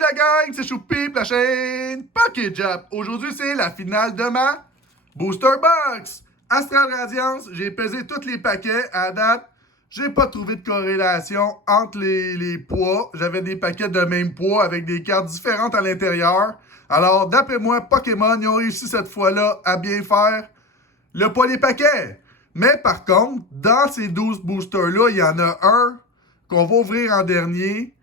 la gang, c'est Choupi, la chaîne Poké Jap. Aujourd'hui, c'est la finale de ma Booster Box. Astral Radiance, j'ai pesé tous les paquets à date. J'ai pas trouvé de corrélation entre les poids. J'avais des paquets de même poids avec des cartes différentes à l'intérieur. Alors, d'après moi, Pokémon, ils ont réussi cette fois-là à bien faire le poids des paquets. Mais par contre, dans ces 12 boosters-là, il y en a un qu'on va ouvrir en dernier.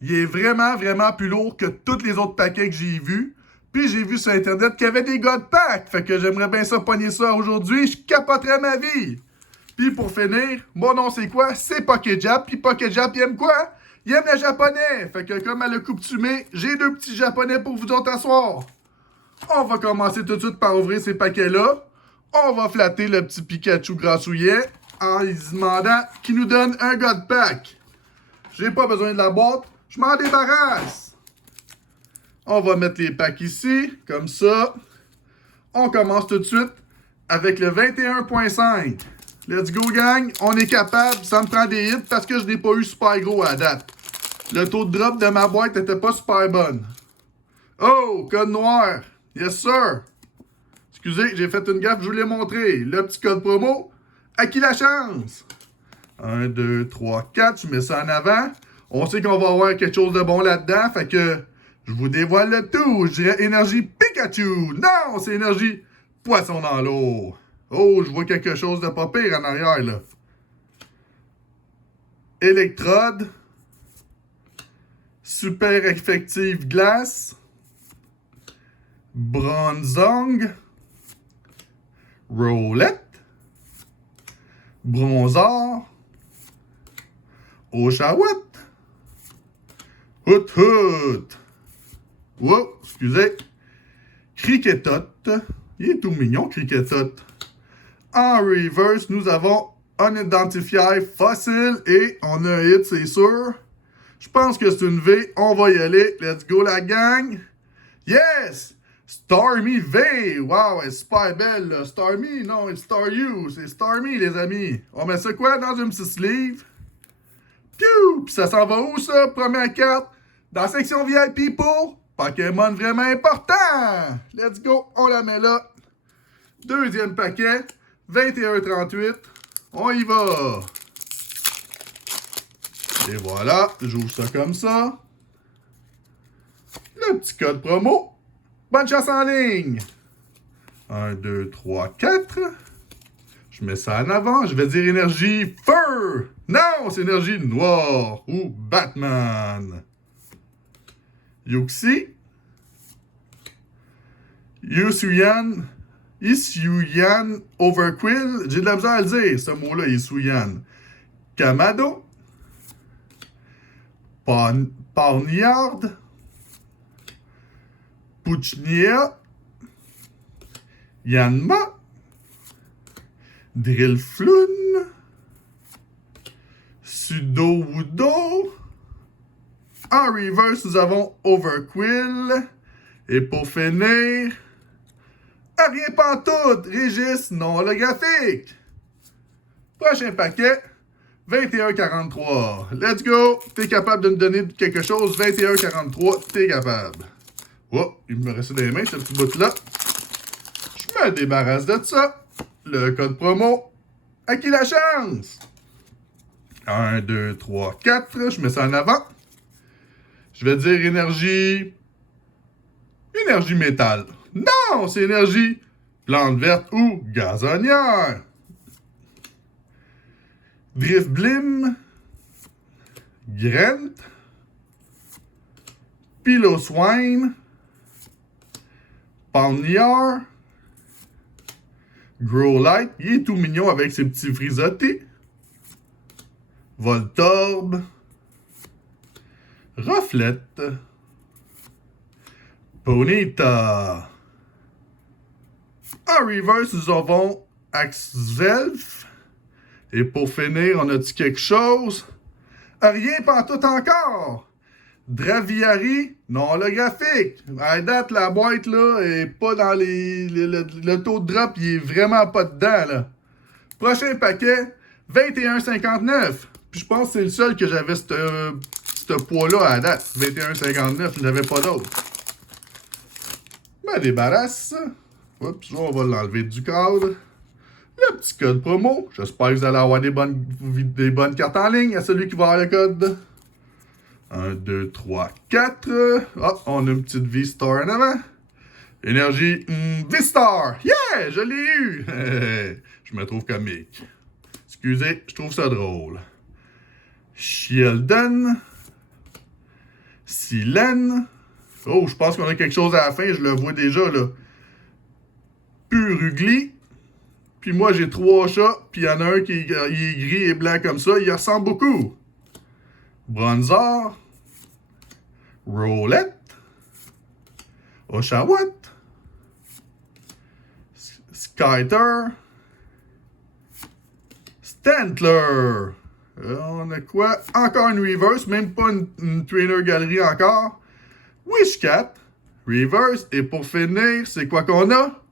Il est vraiment, vraiment plus lourd que tous les autres paquets que j'ai vus. Puis j'ai vu sur Internet qu'il y avait des God Packs. Fait que j'aimerais bien ça pogner ça aujourd'hui. Je capoterais ma vie. Puis pour finir, mon nom c'est quoi? C'est PokéJap. Puis PokéJap, il aime quoi? Il aime les Japonais. Fait que comme à l'accoutumée, j'ai deux petits Japonais pour vous autres à soir. On va commencer tout de suite par ouvrir ces paquets-là. On va flatter le petit Pikachu grassouillet en lui demandant qu'il nous donne un God Pack. J'ai pas besoin de la boîte. Je m'en débarrasse. On va mettre les packs ici, comme ça. On commence tout de suite avec le 21.5. Let's go, gang. On est capable. Ça me prend des hits parce que je n'ai pas eu super gros à date. Le taux de drop de ma boîte n'était pas super bonne. Oh, code noir. Yes, sir. Excusez, j'ai fait une gaffe, je vous l'ai montré. Le petit code promo. À qui la chance? 1, 2, 3, 4. Je mets ça en avant. On sait qu'on va avoir quelque chose de bon là-dedans. Fait que je vous dévoile le tout. Je dirais énergie Pikachu. Non, c'est énergie poisson dans l'eau. Oh, je vois quelque chose de pas pire en arrière, là. Électrode. Super effective glace. Bronzong. Roulette. Bronzor. Oshawott. Hoot Hoot. Wow, excusez. Cricketot. Il est tout mignon, Cricketot. En reverse, nous avons Unidentified Fossil et on a un hit, c'est sûr. Je pense que c'est une V. On va y aller. Let's go, la gang. Yes! Starmie V. Wow, elle est super belle, là. Starmie, non, c'est Staryu. C'est Starmie, les amis. On met ça quoi dans une petite sleeve? Piou! Puis ça s'en va où, ça? Première carte. Dans la section VIP pour Pokémon vraiment important. Let's go. On la met là. Deuxième paquet. 21,38. On y va. Et voilà. J'ouvre ça comme ça. Le petit code promo. Bonne chance en ligne. 1, 2, 3, 4. Je mets ça en avant. Je vais dire énergie feu. Non, c'est énergie noire ou Batman. Yuxi. Yusuyan. Isuyan Overquill. J'ai de la misère à le dire, ce mot-là, Isuyan. Kamado. Pawniard. Puchnia. Yanma. Drillflun. Sudowoodo. En reverse, nous avons Overquill. Et pour finir, rien pantoute, Régis non holographique. Prochain paquet, 21,43. Let's go. T'es capable de me donner quelque chose, 21,43, t'es capable. Oh, il me restait dans les mains, ce petit bout-là. Je me débarrasse de ça. Le code promo. À qui la chance? 1, 2, 3, 4. Je mets ça en avant. Je vais dire énergie. Énergie métal. Non, c'est énergie plante verte ou gazonnière. Drifblim. Grant. Piloswine. Palmier. Growlite. Il est tout mignon avec ses petits frisottés. Voltorb. Raflette. Ponyta. En reverse, nous avons Axvelf. Et pour finir, on a-tu quelque chose? Rien pantoute encore. Draviari, non holographique. À date, la boîte, là, est pas dans le taux de drop, il est vraiment pas dedans, là. Prochain paquet, 21,59. Puis je pense que c'est le seul que j'avais cette ce poids-là à date. 21,59, je n'avais pas d'autre. Je me débarrasse. Oups, on va l'enlever du cadre. Le petit code promo. J'espère que vous allez avoir des bonnes cartes en ligne à celui qui va avoir le code. 1, 2, 3, 4. Hop, on a une petite V-Star en avant. Énergie V-Star. Yeah, je l'ai eu. Je me trouve comique. Excusez, je trouve ça drôle. Sheldon. Silène. Oh, je pense qu'on a quelque chose à la fin. Je le vois déjà, là. Purugly. Puis moi, j'ai 3 chats. Puis il y en a un qui est gris et blanc comme ça. Il ressemble beaucoup. Bronzor. Rowlett. Oshawott. Skyter. Stantler. On a quoi? Encore une reverse, même pas une trainer galerie encore. Wishcat. Reverse. Et pour finir, c'est quoi qu'on a?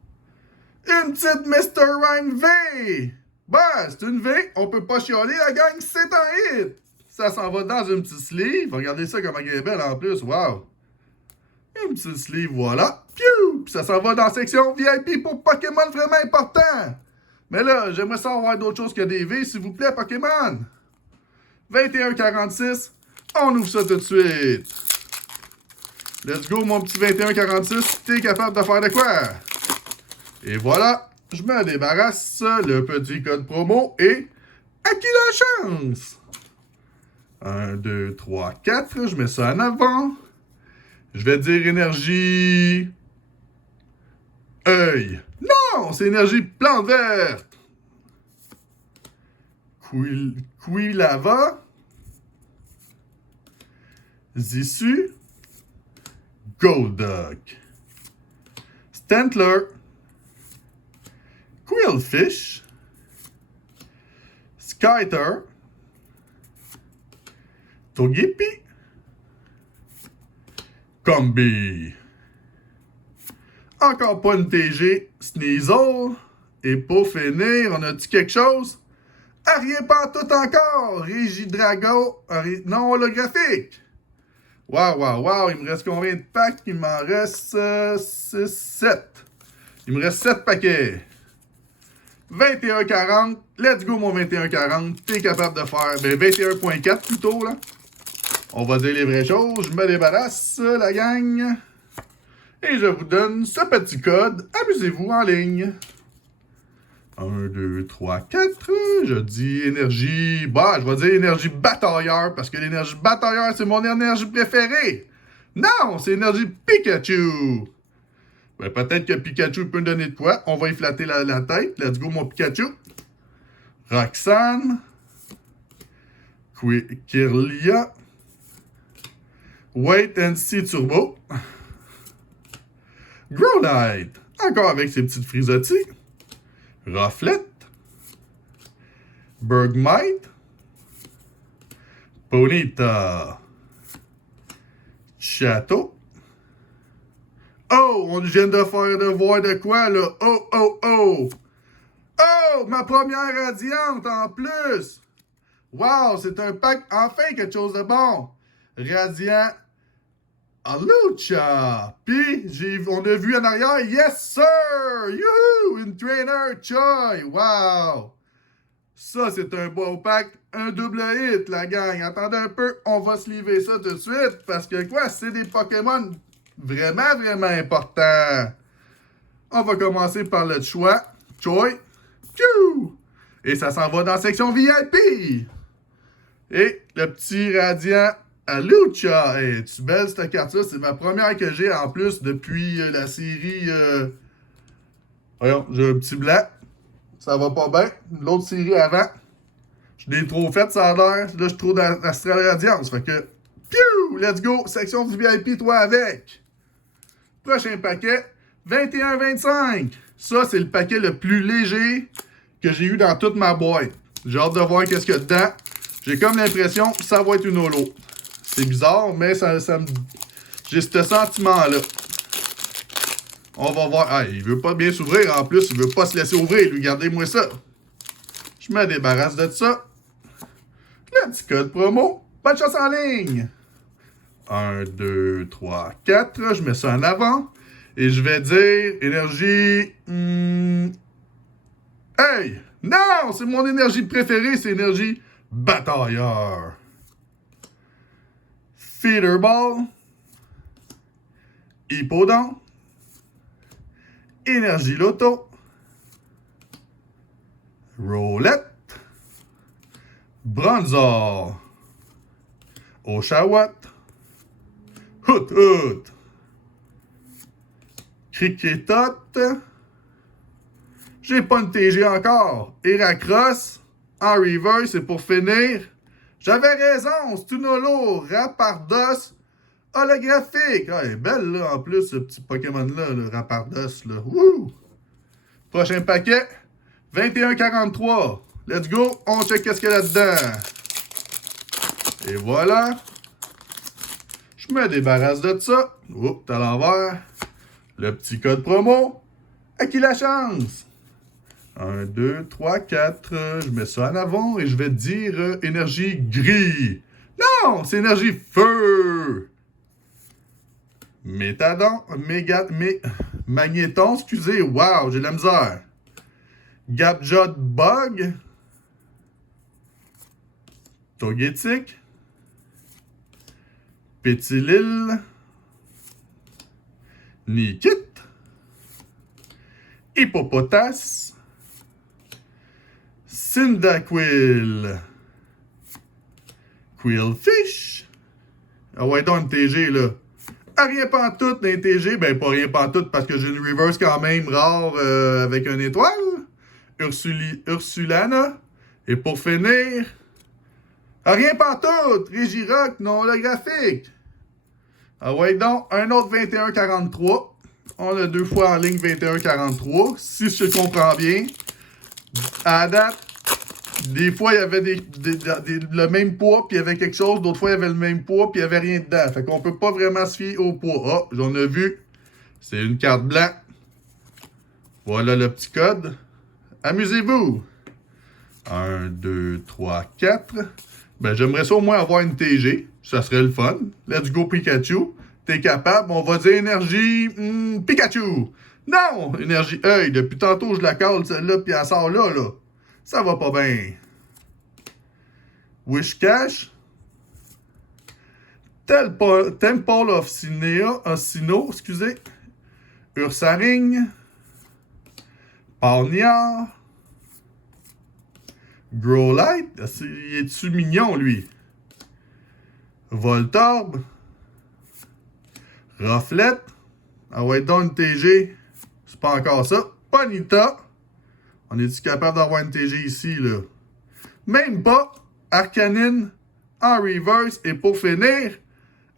Une petite Mr. Rhyme V. Ben, c'est une V. On peut pas chialer, la gang, c'est un hit. Ça s'en va dans une petite sleeve. Regardez ça comme elle est belle en plus. Wow. Une petite sleeve, voilà. Piou! Puis ça s'en va dans la section VIP pour Pokémon vraiment important. Mais là, j'aimerais savoir d'autres choses que des V, s'il vous plaît, Pokémon. 21,46. On ouvre ça tout de suite. Let's go, mon petit 21,46. T'es capable de faire de quoi? Et voilà, je me débarrasse le petit code promo et à qui la chance? 1, 2, 3, 4. Je mets ça en avant. Je vais dire énergie... œil. Non, c'est énergie plante verte. Quilava. Zissu. Golduck. Stantler. Quillfish. Skyter. Togepi. Combi. Encore pas une TG. Sneasel. Et pour finir, on a-tu quelque chose? Ah, rien pas tout encore. Régidrago. Non holographique. Wow. Il me reste combien de packs? Il m'en reste 7. Il me reste 7 paquets. 21,40. Let's go, mon 21,40. T'es capable de faire 21,4 plutôt, là. On va dire les vraies choses. Je me débarrasse, la gang. Et je vous donne ce petit code. Amusez-vous en ligne. 1, 2, 3, 4. Je dis énergie... Bah, je vais dire énergie batailleur, parce que l'énergie batailleur, c'est mon énergie préférée. Non, c'est énergie Pikachu. Ben, peut-être que Pikachu peut me donner de quoi. On va y flatter la tête. Let's go, mon Pikachu. Roxanne. Kirlia. Wait and See Turbo. Growlite. Encore avec ses petites frisottis. Rufflet. Bergmite. Ponyta. Chateau. Oh, on vient de voir de quoi, là. Oh! Oh, ma première radiante en plus. Wow, c'est un pack, enfin quelque chose de bon. Radiant Alucha. Puis, on a vu en arrière, yes sir! Youhou! Une trainer Choi. Wow! Ça, c'est un beau pack. Un double hit, la gang. Attendez un peu, on va se livrer ça tout de suite. Parce que quoi, c'est des Pokémon vraiment importants. On va commencer par le Choi. Choi. Tchou! Et ça s'en va dans la section VIP. Et le petit Radiant Alucha. Hey, tu belle cette carte-là? C'est ma première que j'ai en plus depuis la série... Voyons, j'ai un petit blanc. Ça va pas bien. L'autre série avant. Je l'ai trop fait, ça a l'air. Là, je suis trop dans l'Astral Radiance. Fait que... Piou! Let's go! Section du VIP, toi avec. Prochain paquet. 21,25. Ça, c'est le paquet le plus léger que j'ai eu dans toute ma boîte. J'ai hâte de voir qu'est-ce qu'il y a dedans. J'ai comme l'impression que ça va être une holo. C'est bizarre, mais ça me... J'ai ce sentiment-là. On va voir. Ah, il veut pas bien s'ouvrir en plus. Il veut pas se laisser ouvrir. Lui, gardez-moi ça. Je me débarrasse de ça. Le petit code promo. Bonne chance en ligne. 1, 2, 3, 4. Je mets ça en avant. Et je vais dire énergie... Hey! Non! C'est mon énergie préférée, c'est énergie batailleur. Feederball. Hippodon. Énergie loto. Roulette. Bronzor. Oshawott. Hoot Hoot. Cricketot. J'ai pas une TG encore. Heracross. En reverse, c'est pour finir. J'avais raison. Stunolo. Rapardos. Holographique. Ah, elle est belle, là, en plus, ce petit Pokémon-là, le Rapardos, là. Wouh! Prochain paquet. 21,43. Let's go. On check qu'est-ce qu'il y a là-dedans. Et voilà. Je me débarrasse de ça. Oups, à l'envers. Le petit code promo. À qui la chance? 1, 2, 3, 4. Je mets ça en avant et je vais dire énergie gris. Non, c'est énergie feu. Métadon. Magnéton, excusez. Wow, j'ai de la misère. Gapjot Bug. Togetic. Pétilil. Nikit. Hippopotas. Cyndaquil. Quillfish. Ah ouais, donc une TG, là. Ah, rien pantoute d'un TG. Ben, pas rien pantoute parce que j'ai une reverse quand même rare avec une étoile. Ursulana. Et pour finir... Ah, rien pantoute. Régirock, non holographique. Ah ouais, donc, un autre 21,43. On a deux fois en ligne 21,43. Si je comprends bien. À la date, des fois, il y avait le même poids, puis il y avait quelque chose. D'autres fois, il y avait le même poids, puis il n'y avait rien dedans. Fait qu'on peut pas vraiment se fier au poids. Ah, j'en ai vu. C'est une carte blanche. Voilà le petit code. Amusez-vous. 1, 2, 3, 4. Ben, j'aimerais ça au moins avoir une TG. Ça serait le fun. Let's go Pikachu. T'es capable. On va dire énergie Pikachu. Non! Énergie œil. Depuis tantôt, je la cale celle-là, puis elle sort là, là. Ça va pas bien. Wishcash. Temple of Sinnoh, excusez. Ursaring. Palniard. Growlite. Il est-tu mignon, lui? Voltorb. Rufflet. Ah ouais, donc une TG. C'est pas encore ça. Ponyta. On est-tu capable d'avoir une TG ici, là? Même pas. Arcanine. En reverse. Et pour finir,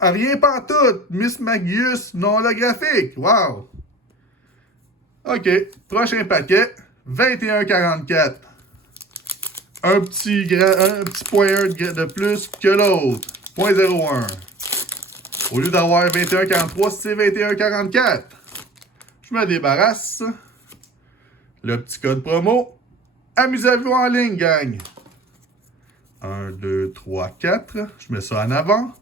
rien pantoute. Miss Magius non holographique. Wow. OK. Prochain paquet. 21,44. Un petit point 1 de plus que l'autre. 0.01. Au lieu d'avoir 21,43, c'est 21,44. Je me débarrasse. Le petit code promo. Amusez-vous en ligne, gang. 1, 2, 3, 4. Je mets ça en avant.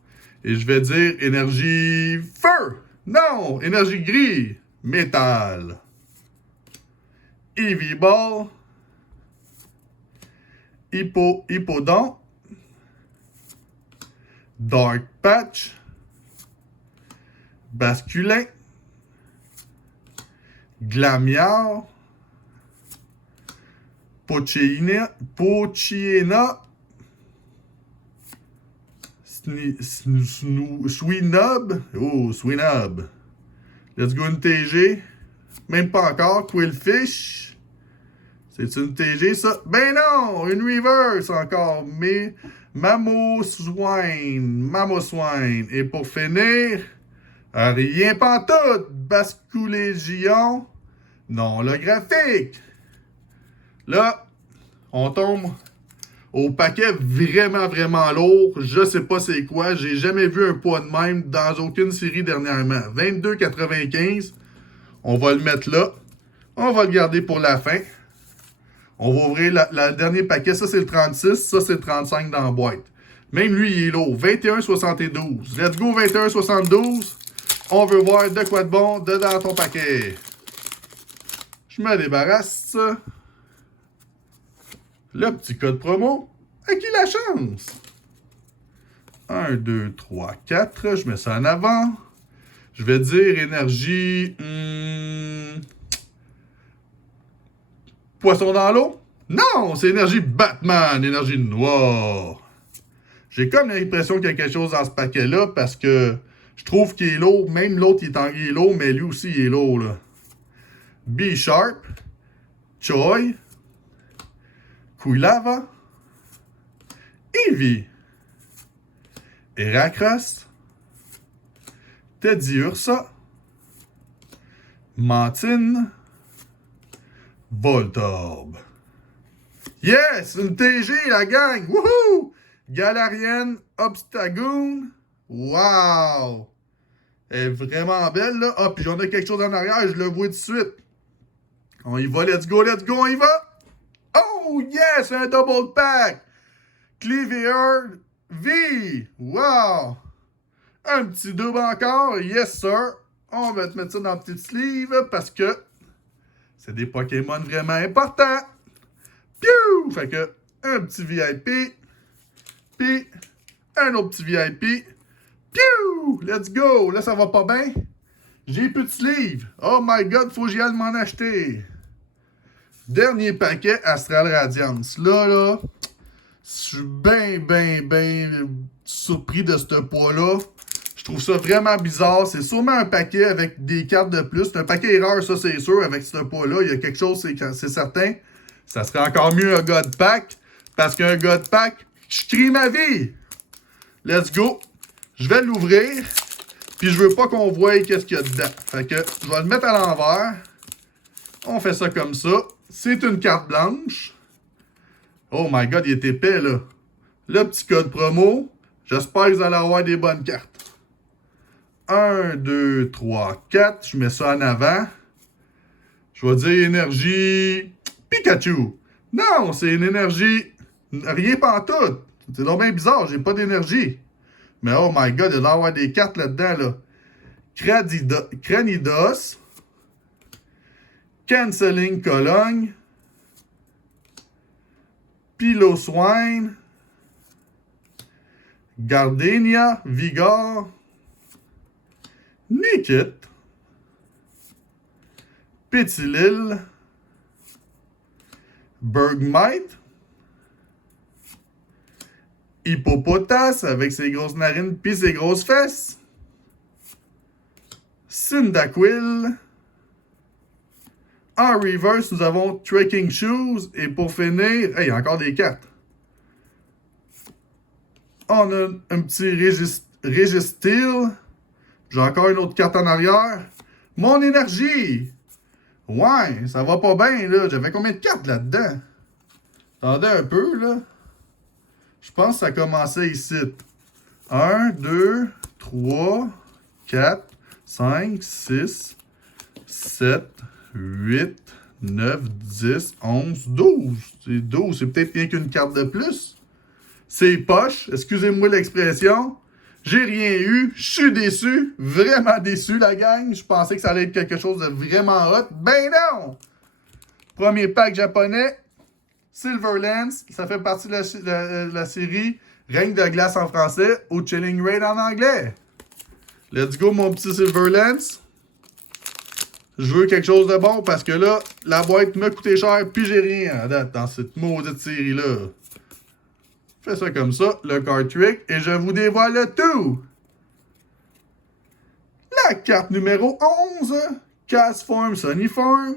Et je vais dire énergie feu. Non, énergie gris. Métal. Eevee Ball. Hippodon. Dark Patch. Basculin. Glamiard. Pochiena. Swinob. Oh, Swinob. Let's go une TG. Même pas encore. Quillfish. C'est une TG, ça? Ben non! Une reverse encore. Mais Mamoswine. Et pour finir, rien pantoute. Basculégion. Non, le graphique. Là, on tombe au paquet vraiment, vraiment lourd. Je sais pas c'est quoi. J'ai jamais vu un poids de même dans aucune série dernièrement. 22,95. On va le mettre là. On va le garder pour la fin. On va ouvrir le dernier paquet. Ça, c'est le 36. Ça, c'est le 35 dans la boîte. Même lui, il est lourd. 21,72. Let's go, 21,72. On veut voir de quoi de bon dedans ton paquet. Je me débarrasse. Le petit code promo. À qui la chance? 1, 2, 3, 4. Je mets ça en avant. Je vais dire énergie... Poisson dans l'eau? Non, c'est énergie Batman, énergie noire. J'ai comme l'impression qu'il y a quelque chose dans ce paquet-là parce que je trouve qu'il est lourd. Même l'autre, il est lourd, mais lui aussi, il est lourd, là. B-Sharp, Choi, Kuilava, Eevee, Heracross, Teddy Ursa, Mantine, Voltorb. Yes! Une TG, la gang! Wouhou! Galarian, Obstagoon. Wow! Elle est vraiment belle, là. Ah, puis j'en ai quelque chose en arrière, je le vois tout de suite. On y va, let's go, on y va! Oh, yes! Un double pack! Cleaver V! Wow! Un petit double encore, yes, sir! On va te mettre ça dans la petite sleeve parce que c'est des Pokémon vraiment importants. Piou! Fait que, un petit VIP. Puis, un autre petit VIP. Piou! Let's go! Là, ça va pas bien. J'ai plus de sleeve. Oh my god, faut que j'y aille m'en acheter. Dernier paquet Astral Radiance. Là, je suis bien surpris de ce poids-là. Je trouve ça vraiment bizarre. C'est sûrement un paquet avec des cartes de plus. C'est un paquet erreur, ça, c'est sûr. Avec ce poids-là, il y a quelque chose, c'est certain. Ça serait encore mieux un God Pack. Parce qu'un God Pack, je crie ma vie. Let's go. Je vais l'ouvrir. Puis je veux pas qu'on voie qu'est-ce qu'il y a dedans. Fait que je vais le mettre à l'envers. On fait ça comme ça. C'est une carte blanche. Oh my god, il est épais, là. Le petit code promo. J'espère que vous allez avoir des bonnes cartes. 1, 2, 3, 4. Je mets ça en avant. Je vais dire énergie Pikachu. Non, c'est une énergie rien pantoute. C'est donc bien bizarre, j'ai pas d'énergie. Mais oh my god, il doit y avoir des cartes là-dedans, là. Cranidos. Canceling Cologne. Piloswine. Gardenia. Vigor. Nickit. Pétilil. Bergmite. Hippopotas avec ses grosses narines pis ses grosses fesses. Cyndaquil. En reverse, nous avons Trekking Shoes. Et pour finir, hey, il y a encore des cartes. On a un petit Registil. J'ai encore une autre carte en arrière. Mon énergie. Ouais, ça va pas bien, là. J'avais combien de cartes là-dedans? Attendez un peu, là. Je pense que ça commençait ici. 1, 2, 3, 4, 5, 6, 7, 8, 9, 10, 11, 12. C'est 12, c'est peut-être rien qu'une carte de plus. C'est poche, excusez-moi l'expression. J'ai rien eu, je suis déçu, vraiment déçu la gang. Je pensais que ça allait être quelque chose de vraiment hot. Ben non! Premier pack japonais, Silverlance, ça fait partie de la série Règne de glace en français ou Chilling Rain en anglais. Let's go mon petit Silverlance. Je veux quelque chose de bon parce que là, la boîte m'a coûté cher puis j'ai rien à date dans cette maudite série-là. Fais ça comme ça, le card trick, et je vous dévoile le tout. La carte numéro 11, Castform Sunnyform.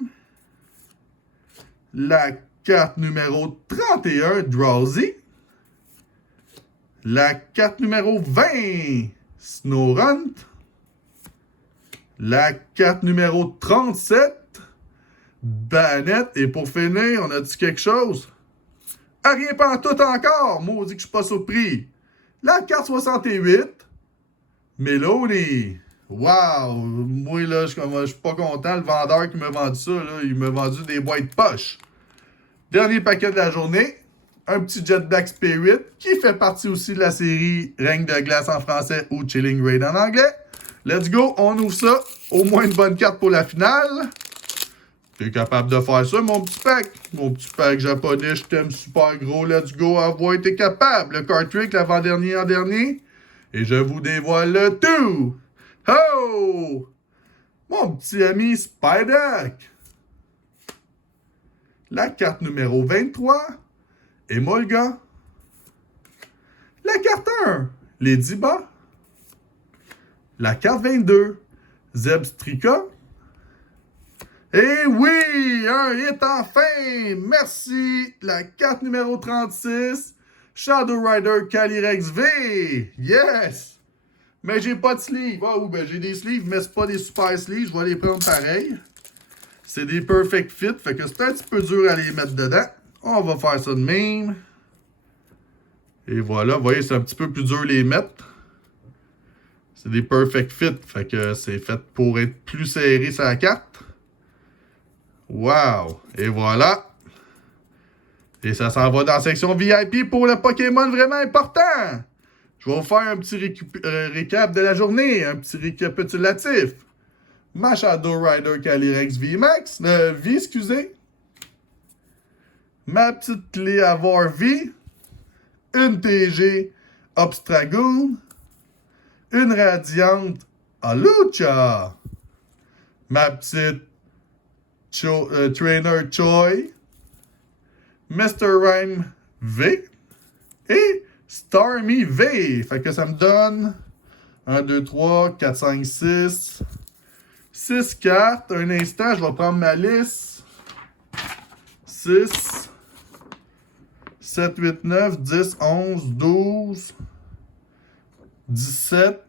La carte numéro 31, Drowsy. La carte numéro 20, Snorunt. La carte numéro 37, Banette. Et pour finir, on a-tu quelque chose? Ah, rien pas tout encore! Maudit que je suis pas surpris. La carte 68, Melody. Wow! Moi, là, je suis pas content. Le vendeur qui m'a vendu ça, là, il m'a vendu des boîtes poches. Dernier paquet de la journée. un petit Jet Black Spirit, qui fait partie aussi de la série Règne de glace en français ou Chilling Raid en anglais. Let's go, on ouvre ça. Au moins une bonne carte pour la finale. T'es capable de faire ça, mon petit pack. Mon petit pack japonais, je t'aime super gros. Let's go, envoie, t'es capable. Le card trick, l'avant-dernier en dernier. Et je vous dévoile le tout. Oh! Mon petit ami Spidak. La carte numéro 23, Emolga. La carte 1, Ladyba. La carte 22, Zebstrika. Et oui, un hit enfin! Merci! La carte numéro 36, Shadow Rider Calyrex V. Yes! Mais j'ai pas de sleeve. Ah oui, ben j'ai des sleeves, mais c'est pas des super sleeves. Je vais les prendre pareil. C'est des perfect fit, fait que c'est un petit peu dur à les mettre dedans. On va faire ça de même. Et voilà, vous voyez, c'est un petit peu plus dur à les mettre. C'est des perfect fit, fait que c'est fait pour être plus serré sur la carte. Wow! Et voilà. Et ça s'en va dans la section VIP pour le Pokémon vraiment important. Je vais vous faire un petit récap de la journée, un petit récapitulatif. Ma Shadow Rider Calyrex VMAX, V, excusez. Ma petite clé avoir V. Une TG Obstragoon. Une Radiante Alucha. Ma petite Trainer Choi. Mr. Rhyme V. Et Starmie V. Fait que ça me donne 1, 2, 3, 4, 5, 6. 6 cartes. Un instant, je vais prendre ma liste. 6, 7, 8, 9, 10, 11, 12, 17,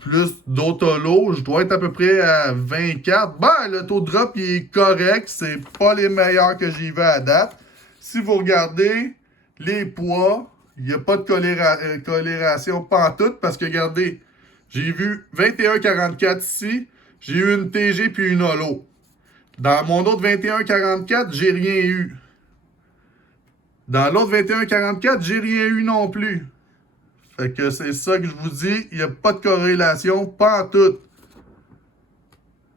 plus d'autres lots. Je dois être à peu près à 20 cartes. Ben, le taux de drop il est correct. C'est pas les meilleurs que j'ai vu à date. Si vous regardez les poids, il n'y a pas de coloration pantoute parce que regardez, j'ai vu 21,44 ici. J'ai eu une TG puis une holo. Dans mon autre 21,44, j'ai rien eu. Dans l'autre 21,44, j'ai rien eu non plus. Fait que c'est ça que je vous dis. Il n'y a pas de corrélation, pas en tout.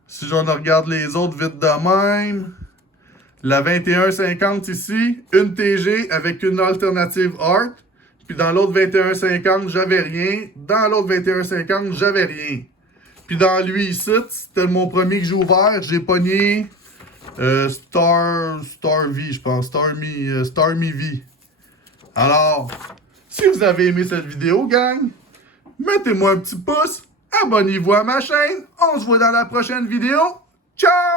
Si j'en regarde les autres vite de même. La 21,50 ici, une TG avec une alternative art. Puis dans l'autre 21,50, j'avais rien. Dans l'autre 21,50, j'avais rien. Puis dans lui ici, c'était mon premier que j'ai ouvert. J'ai pogné Star V, je pense. Starmie V. Alors, si vous avez aimé cette vidéo, gang, mettez-moi un petit pouce. Abonnez-vous à ma chaîne. On se voit dans la prochaine vidéo. Ciao!